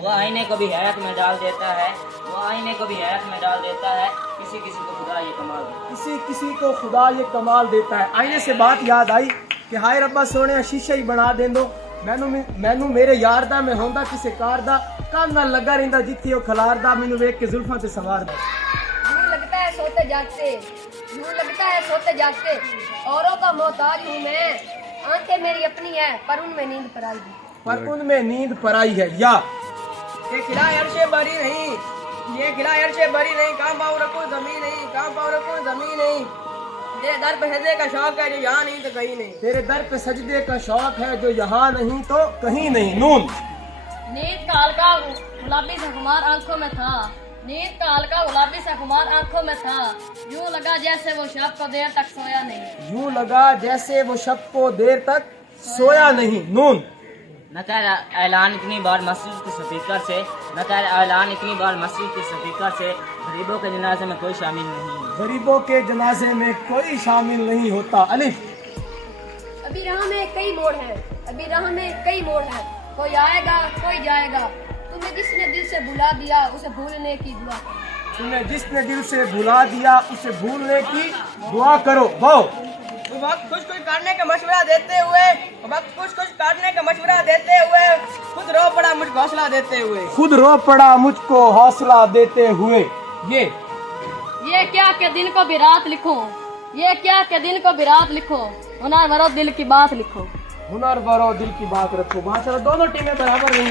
वो आईने को भी हैरत में डाल देता है, वो आईने को भी हैरत में डाल देता है। किसी किसी को खुदा ये कमाल देता है, किसी किसी को खुदा ये कमाल देता है। आईने से बात याद आई कि हाय रब्बा सोने शीशा ही बना दें दो मैनू मेरे यार दा मैं होंदा किसी कार दा कान नाल लगा रहिंदा जिथे ओ खलारदा मैनू वेख के जुल्फां ते सवारदा। यूं लगता है सोते जागते, यूं लगता है सोते जागते, औरों का मोहताज हूँ मैं। आंखें मेरी अपनी है पर उनमें नींद पराई है, पर उनमें नींद पराई है। या ये खिला अर्शे बरी नहीं, ये खिला अर्शे बरी नहीं, काम पाँव रखो जमीन नहीं, काम पाँव रखो जमीन नहीं। तेरे दर पे सजदे का शौक है जो यहाँ नहीं तो कहीं नहीं, तेरे दर पे सजदे का शौक है जो यहाँ नहीं तो कहीं नहीं। नून नींद का हल्का गुलाबी सा खुमार आंखों में था, नींद का हल्का गुलाबी सा खुमार आंखों में था। यूं लगा जैसे वो शब को देर तक सोया नहीं, यूं लगा जैसे वो शब को देर तक सोया नहीं। नून न कर ऐलान इतनी बार मस्जिद के स्पीकर से, न कर ऐलान इतनी बार मस्जिद के स्पीकर से, गरीबों के जनाजे में कोई शामिल नहीं है, गरीबों के जनाजे में कोई शामिल नहीं होता। अलिफ अभी राह में कई मोड़ हैं, अभी राह में कई मोड़ हैं, कोई आएगा कोई जाएगा। तुम्हें जिसने दिल से भुला दिया उसे भूलने की दुआ करो, तुम्हें जिसने दिल से भुला दिया उसे भूलने की दुआ करो। वाओ वक्त कुछ कुछ करने का मशवरा देते हुए, वक्त कुछ कुछ करने का मशवरा देते हुए, खुद रो पड़ा मुझको हौसला देते हुए, खुद रो पड़ा मुझको हौसला देते हुए। ये क्या के दिन को भी रात लिखो, ये क्या के दिन को भी रात लिखो, हुनर भरो दिल की बात लिखो। हुनर भरो दिल की बात रखो। माशाल्लाह दोनों टीमें बराबर रही हैं।